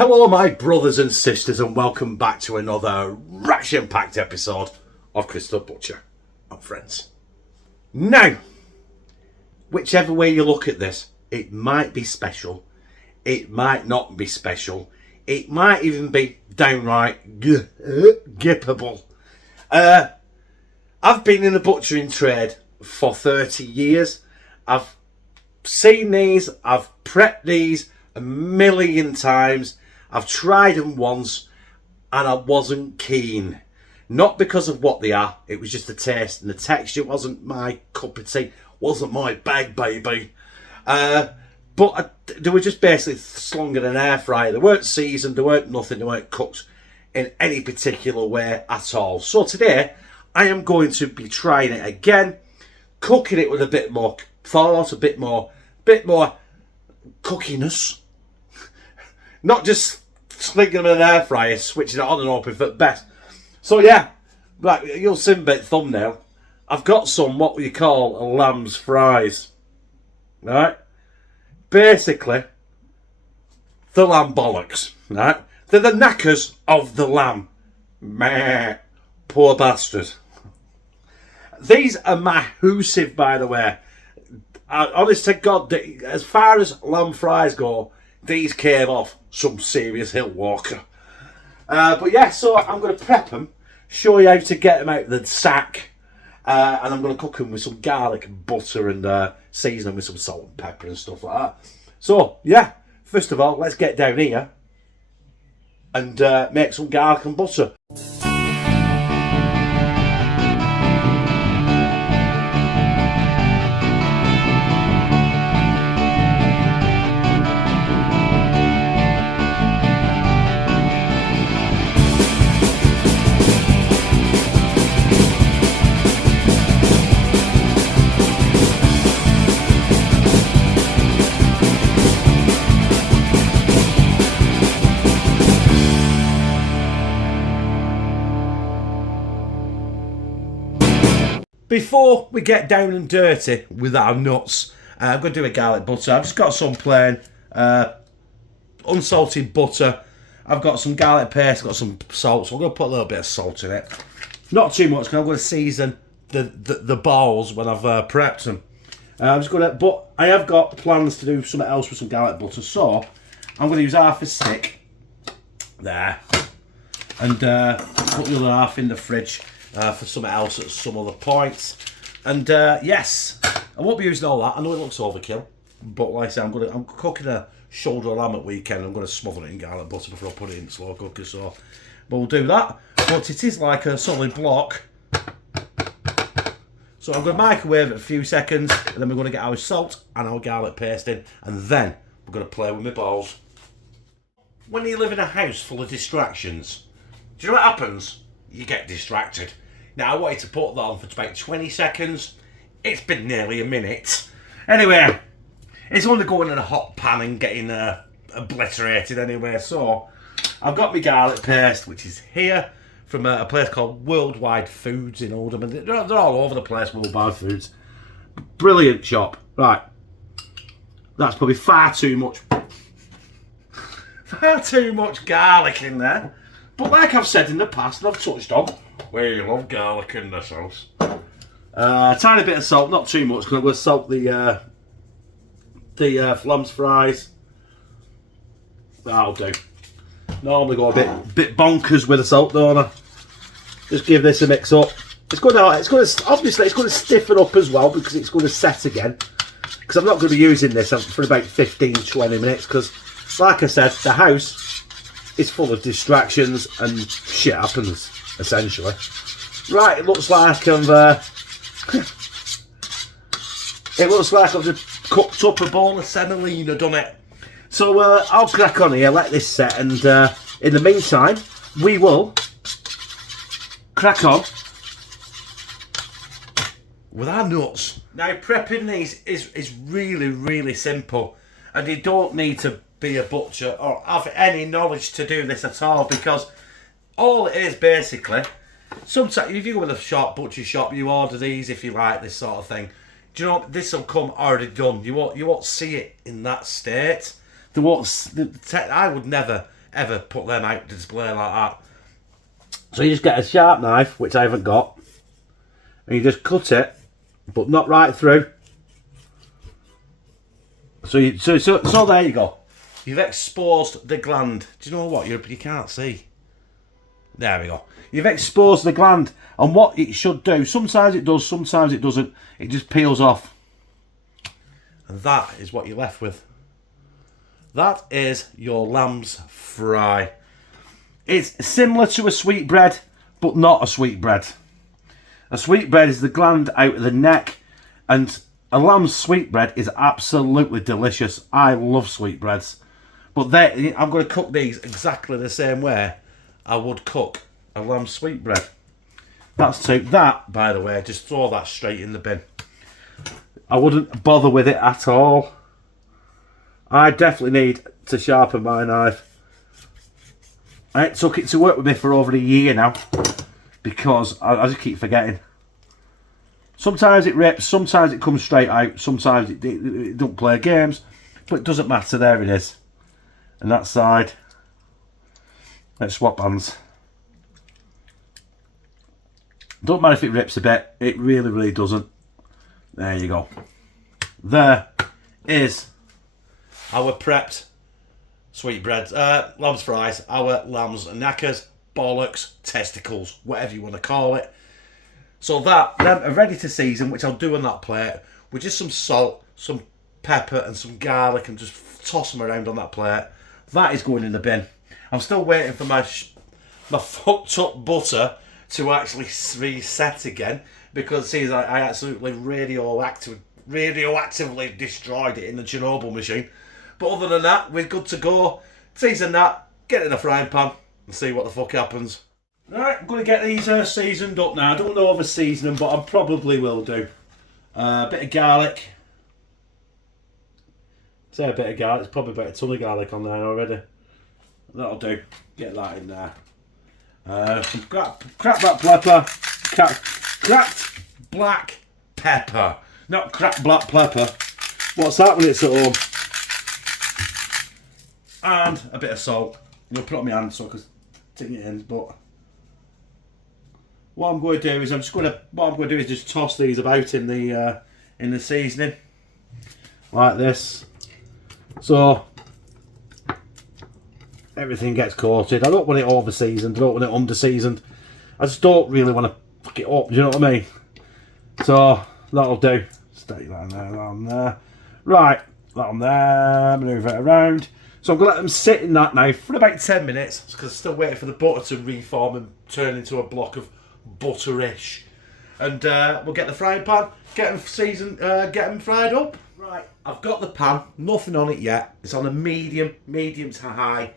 Hello my brothers and sisters, and welcome back to another ration-packed episode of Chris the Butcher and Friends. Now, whichever way you look at this, it might be special, it might not be special, it might even be downright gippable. I've been in the butchering trade for 30 years. I've seen these, I've prepped these a million times. I've tried them once and I wasn't keen. Not because of what they are, it was just the taste and the texture wasn't my cup of tea, wasn't my bag, baby. But they were just basically slung in an air fryer. They weren't seasoned, they weren't nothing, they weren't cooked in any particular way at all. So today, I am going to be trying it again, cooking it with a bit more thought, a bit more cookiness. Not just slinging them in an air fryer, switching it on and off if at best. So yeah, right, you'll see a bit thumbnail. I've got some what we call lamb fries. Right? Basically, the lamb bollocks. Right? They're the knackers of the lamb. Meh. Poor bastard. These are massive, by the way. Honest to God, as far as lamb fries go, these came off some serious hill walker. But yeah, so I'm going to prep them, show you how to get them out of the sack, and I'm going to cook them with some garlic and butter and season them with some salt and pepper and stuff like that. So yeah, first of all, let's get down here and make some garlic and butter. Before we get down and dirty with our nuts, I'm going to do a garlic butter. I've just got some plain unsalted butter. I've got some garlic paste, I've got some salt, so I'm going to put a little bit of salt in it. Not too much, because I'm going to season the balls when I've prepped them. I'm just going to, but I have got plans to do something else with some garlic butter, so I'm going to use half a stick there and put the other half in the fridge. For something else at some other point. And yes, I won't be using all that. I know it looks overkill, but like I say, I'm cooking a shoulder of lamb at weekend. I'm going to smother it in garlic butter before I put it in the slow cooker. So we'll do that. But it is like a solid block. So I'm going to microwave it a few seconds, and then we're going to get our salt and our garlic paste in, and then we're going to play with my balls. When you live in a house full of distractions, do you know what happens? You get distracted. Now, I wanted to put that on for about 20 seconds. It's been nearly a minute. Anyway, it's only going in a hot pan and getting obliterated anyway. So, I've got my garlic paste, which is here from a place called Worldwide Foods in Oldham. And they're all over the place, Worldwide Foods. Brilliant shop. Right. That's probably far too much garlic in there. But like I've said in the past, and I've touched on, we love garlic in this house. A tiny bit of salt, not too much, because I'm going to salt the lamb fries. That'll do. Normally go a bit bonkers with the salt, don't I? Just give this a mix up. Obviously it's going to stiffen up as well, because it's going to set again. Because I'm not going to be using this for about 15-20 minutes, because like I said, the house is full of distractions and shit happens, essentially. Right, it looks like I've just cooked up a bowl of semolina, done it. So I'll crack on here, let this set, and in the meantime, we will crack on with our nuts. Now, prepping these is really, really simple, and you don't need to be a butcher or have any knowledge to do this at all, because all it is basically, sometimes if you go to a butcher shop, you order these if you like this sort of thing. Do you know this will come already done? You won't see it in that state. I would never ever put them out to display like that. So you just get a sharp knife, which I haven't got, and you just cut it, but not right through. So there you go. You've exposed the gland. Do you know what? You can't see. There we go. You've exposed the gland, and what it should do, sometimes it does, sometimes it doesn't. It just peels off. And that is what you're left with. That is your lamb's fry. It's similar to a sweetbread, but not a sweetbread. A sweetbread is the gland out of the neck, and a lamb's sweetbread is absolutely delicious. I love sweetbreads. But I'm going to cook these exactly the same way I would cook a lamb sweetbread. That's that, by the way, just throw that straight in the bin. I wouldn't bother with it at all. I definitely need to sharpen my knife. It took it to work with me for over a year now, because I just keep forgetting. Sometimes it rips, sometimes it comes straight out, sometimes it don't play games, but it doesn't matter, there it is. And that side, let's swap hands. Don't matter if it rips a bit, it really, really doesn't. There you go. There is our prepped sweetbreads, lamb's fries, our lamb's knackers, bollocks, testicles, whatever you want to call it. So them are ready to season, which I'll do on that plate with just some salt, some pepper and some garlic, and just toss them around on that plate. That is going in the bin. I'm still waiting for my fucked up butter to actually reset again, because see, I absolutely radioactively destroyed it in the Chernobyl machine. But other than that, we're good to go. Season that, get it in a frying pan and see what the fuck happens. Right, I'm going to get these seasoned up now. I don't want to over season them, but I probably will do. A bit of garlic. Say a bit of garlic, there's probably about a ton of garlic on there already. That'll do. Get that in there. Some cracked black pepper. Not cracked black pepper. What's that when it's at home? And a bit of salt. I'm going to put it on my hand so I can stick it in, but what I'm going to do is just toss these about in the seasoning like this, so everything gets coated. I don't want it over seasoned, I don't want it under seasoned. I just don't really want to fuck it up, do you know what I mean? So that'll do. Stick that on there. Right, that on there, move it around. So I'm going to let them sit in that now for about 10 minutes, because I'm still waiting for the butter to reform and turn into a block of butter-ish. And we'll get the frying pan, get them seasoned, get them fried up. Right, I've got the pan, nothing on it yet. It's on a medium to high.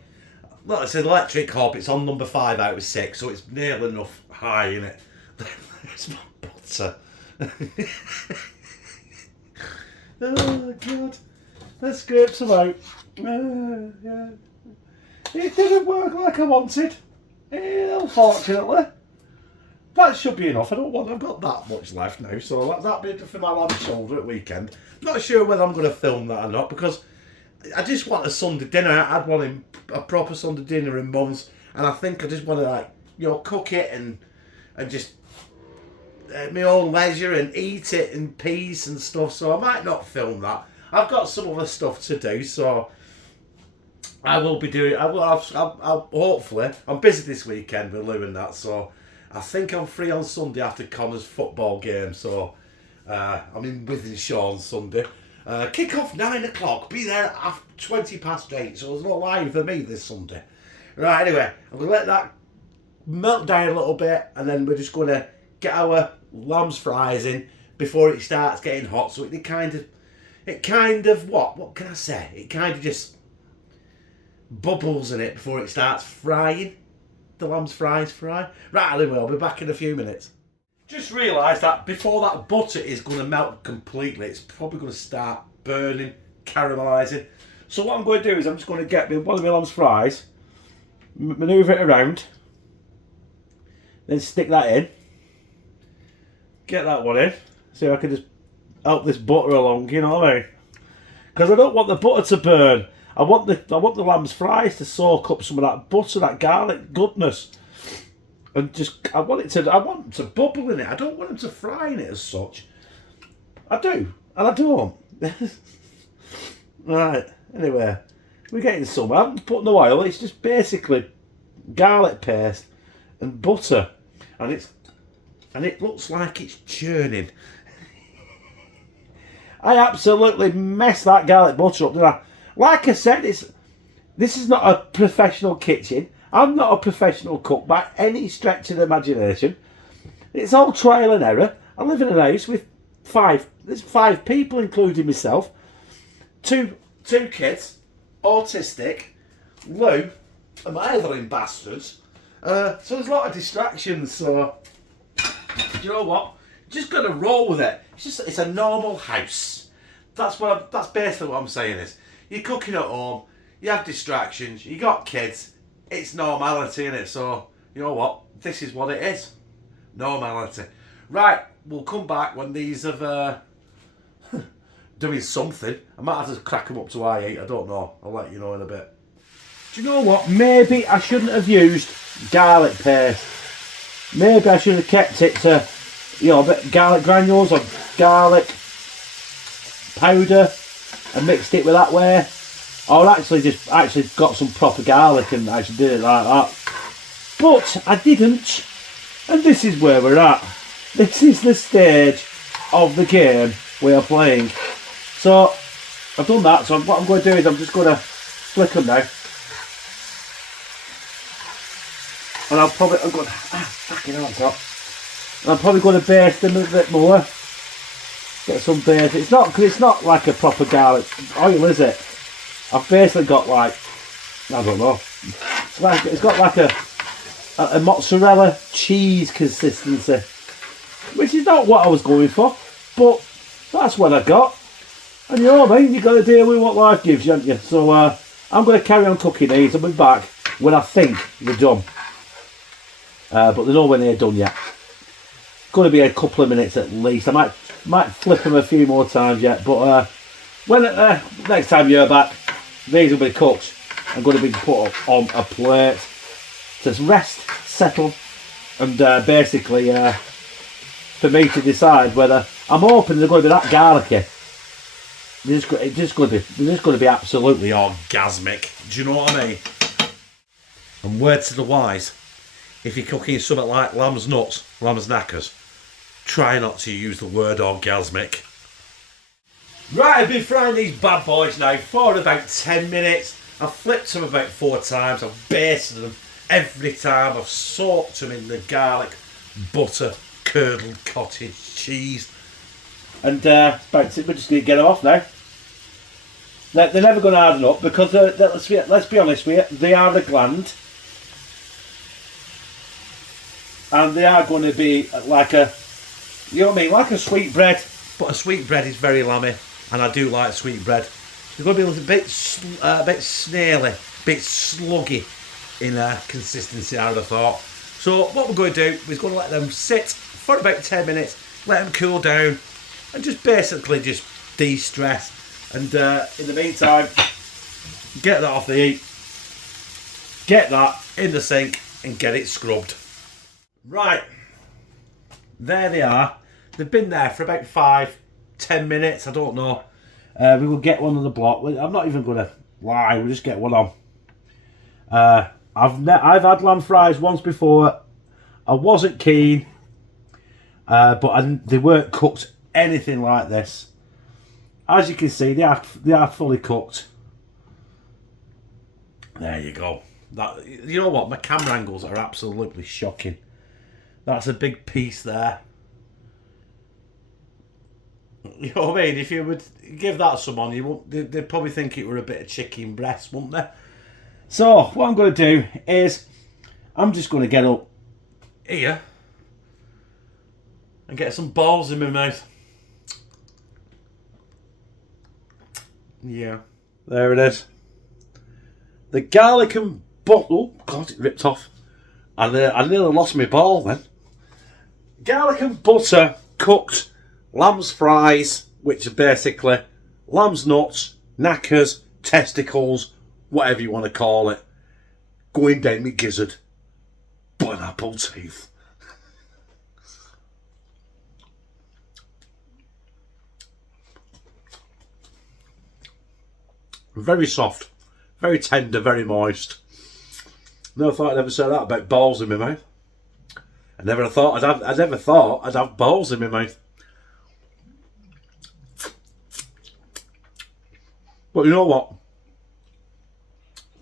Look, it's an electric hob, it's on number 5 out of 6, so it's nearly enough high in it. There's my butter. Oh God, let's scrape some out. Yeah. It didn't work like I wanted, unfortunately. That should be enough. I've got that much left now, so that'll be for my lamb's shoulder at weekend. Not sure whether I'm going to film that or not, because I just want a Sunday dinner. I had a proper Sunday dinner in months, and I think I just want to cook it and just at my own leisure and eat it in peace and stuff. So I might not film that. I've got some other stuff to do, so I will be doing. I'll hopefully. I'm busy this weekend with Lou and that, so I think I'm free on Sunday after Connor's football game. So I'm in with Inshot Sunday. Kick off 9 o'clock. Be there at 8:20. So there's no live for me this Sunday. Right. Anyway, I'm gonna let that melt down a little bit, and then we're just gonna get our lamb's fries in before it starts getting hot. So it kind of what can I say? It kind of just bubbles in it before it starts frying. The lamb's fries fry. Right, anyway, I'll be back in a few minutes. Just realised that before that butter is going to melt completely, it's probably going to start burning, caramelising. So what I'm going to do is I'm just going to get one of my lamb's fries, manoeuvre it around, then stick that in, get that one in, so I can just help this butter along, you know what I mean? Because I don't want the butter to burn. I want the lamb's fries to soak up some of that butter, that garlic goodness, and I want them to bubble in it. I don't want them to fry in it as such. I do, and I don't. Right. Anyway, we're getting some. I haven't put no oil. It's just basically garlic paste and butter, and it looks like it's churning. I absolutely messed that garlic butter up, didn't I? Like I said, this is not a professional kitchen. I'm not a professional cook by any stretch of the imagination. It's all trial and error. I live in a house with there's 5 people, including myself. Two kids, autistic, Lou, and my othering bastards. So there's a lot of distractions. So you know what? Just gotta roll with it. It's a normal house. That's basically what I'm saying is. You're cooking at home, you have distractions, you got kids, it's normality, innit? So, you know what? This is what it is. Normality. Right, we'll come back when these have doing something. I might have to crack them up to I8, I don't know. I'll let you know in a bit. Do you know what? Maybe I shouldn't have used garlic paste. Maybe I should have kept it to, a bit garlic granules or garlic powder and mixed it with that way. Or actually got some proper garlic and actually did it like that. But I didn't, and this is where we're at. This is the stage of the game we are playing. So I've done that, so what I'm going to do is I'm just going to flick them now. And I'm probably going to baste them a bit more. Get some base. It's not like a proper garlic oil, is it? I've basically got like, I don't know. It's got like a mozzarella cheese consistency, which is not what I was going for, but that's what I got. And you know what I mean? You've got to deal with what life gives you, haven't you? So I'm going to carry on cooking these. I'll be back when I think they're done. But they're nowhere near done yet. Going to be a couple of minutes at least. I might flip them a few more times yet, but when next time you're back, these will be cooked. I'm going to be put on a plate to rest, settle, and basically for me to decide whether I'm hoping they're going to be that garlicky. They're just going to be absolutely orgasmic. Do you know what I mean? And word to the wise, if you're cooking something like lamb's nuts, lamb's knackers, try not to use the word orgasmic. Right, I've been frying these bad boys now for about 10 minutes. I've flipped them about 4 times. I've basted them every time. I've soaked them in the garlic, butter, curdled cottage cheese. And we're just going to get them off now. They're never going to harden up because, let's be honest with you, they are a gland. And they are going to be like a, you know what I mean, like a sweetbread. But a sweetbread is very lammy, and I do like sweetbread. They're going to be a little bit snaily, a bit sluggy in consistency, I would have thought. So what we're going to do is going to let them sit for about 10 minutes, let them cool down, and just basically just de-stress. And in the meantime, get that off the heat, get that in the sink, and get it scrubbed. Right, there they are. They've been there for about 5-10 minutes, I don't know. We will get one on the block. I'm not even going to lie, we'll just get one on. I've had lamb fries once before. I wasn't keen, but they weren't cooked anything like this. As you can see, they are fully cooked. There you go. You know what? My camera angles are absolutely shocking. That's a big piece there. You know what I mean? If you would give that to someone, they'd probably think it were a bit of chicken breast, wouldn't they? So what I'm going to do is I'm just going to get up here and get some balls in my mouth. Yeah, there it is. The garlic and butter. Oh God, it ripped off. I nearly lost my ball then. Garlic and butter cooked lamb's fries, which are basically lamb's nuts, knackers, testicles, whatever you want to call it, going down my gizzard. Pineapple teeth. Very soft, very tender, very moist. Never thought I'd ever say that about balls in my mouth. I never thought I'd have balls in my mouth. But you know what?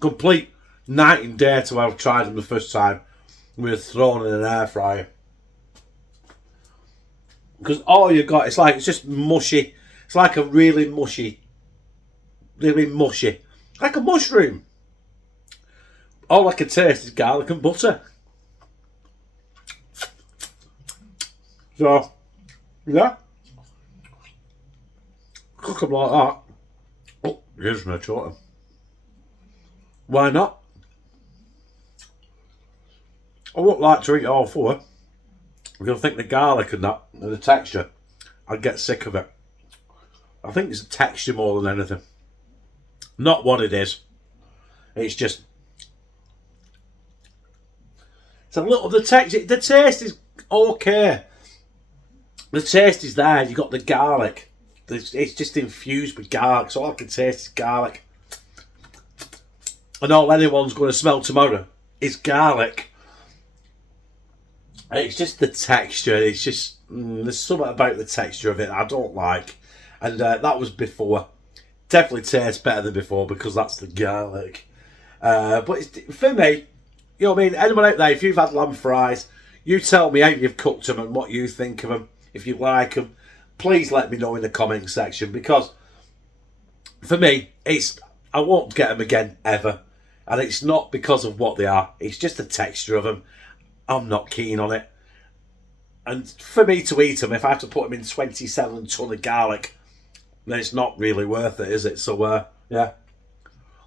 Complete night and day to have tried them the first time. We were thrown in an air fryer. Because all you got, it's just mushy. It's like a really mushy, like a mushroom. All I can taste is garlic and butter. So, yeah. Cook them like that. Oh, here's my chocolate. Why not? I wouldn't like to eat all four. Because I think the garlic and that, and the texture, I'd get sick of it. I think it's the texture more than anything. Not what it is. It's just... It's a little... The texture... The taste is okay. The taste is there. You got the garlic. It's just infused with garlic. So all I can taste is garlic. And all anyone's going to smell tomorrow is garlic. It's just the texture. It's just... there's something about the texture of it I don't like. And that was before. Definitely tastes better than before because that's the garlic. But it's, for me, you know what I mean? Anyone out there, if you've had lamb fries, you tell me how you've cooked them and what you think of them. If you like them, please let me know in the comment section. Because for me, I won't get them again ever. And it's not because of what they are. It's just the texture of them. I'm not keen on it. And for me to eat them, if I have to put them in 27 ton of garlic, then it's not really worth it, is it? So, yeah.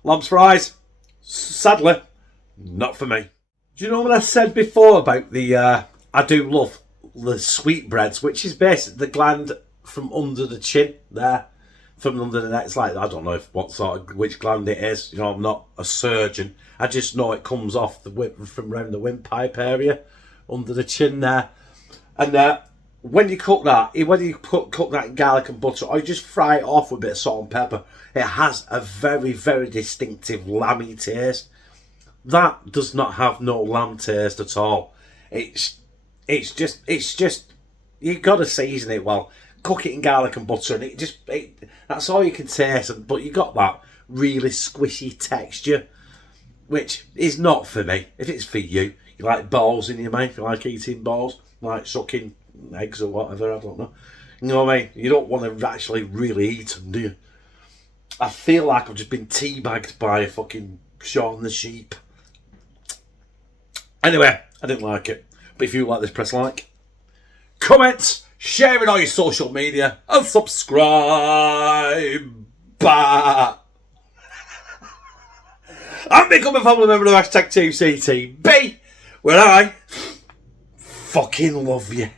Lamb's fries, sadly, not for me. Do you know what I said before about the, I do love the sweetbreads, which is basically the gland from under the chin there, from under the neck. It's like, I don't know which gland it is. You know, I'm not a surgeon. I just know it comes off from around the windpipe area, under the chin there. And when you cook that, cook that in garlic and butter, or you just fry it off with a bit of salt and pepper, it has a very, very distinctive lamby taste. That does not have no lamb taste at all. It's just you got to season it well. Cook it in garlic and butter, and that's all you can taste. But you got that really squishy texture, which is not for me. If it's for you, you like balls in your mouth, you like eating balls, like sucking eggs or whatever, I don't know. You know what I mean? You don't want to actually really eat them, do you? I feel like I've just been teabagged by a fucking Shaun the Sheep. Anyway, I didn't like it. But if you like this, press like, comment, share it on your social media, and subscribe. And become a family member of the #2CTB, where I fucking love you.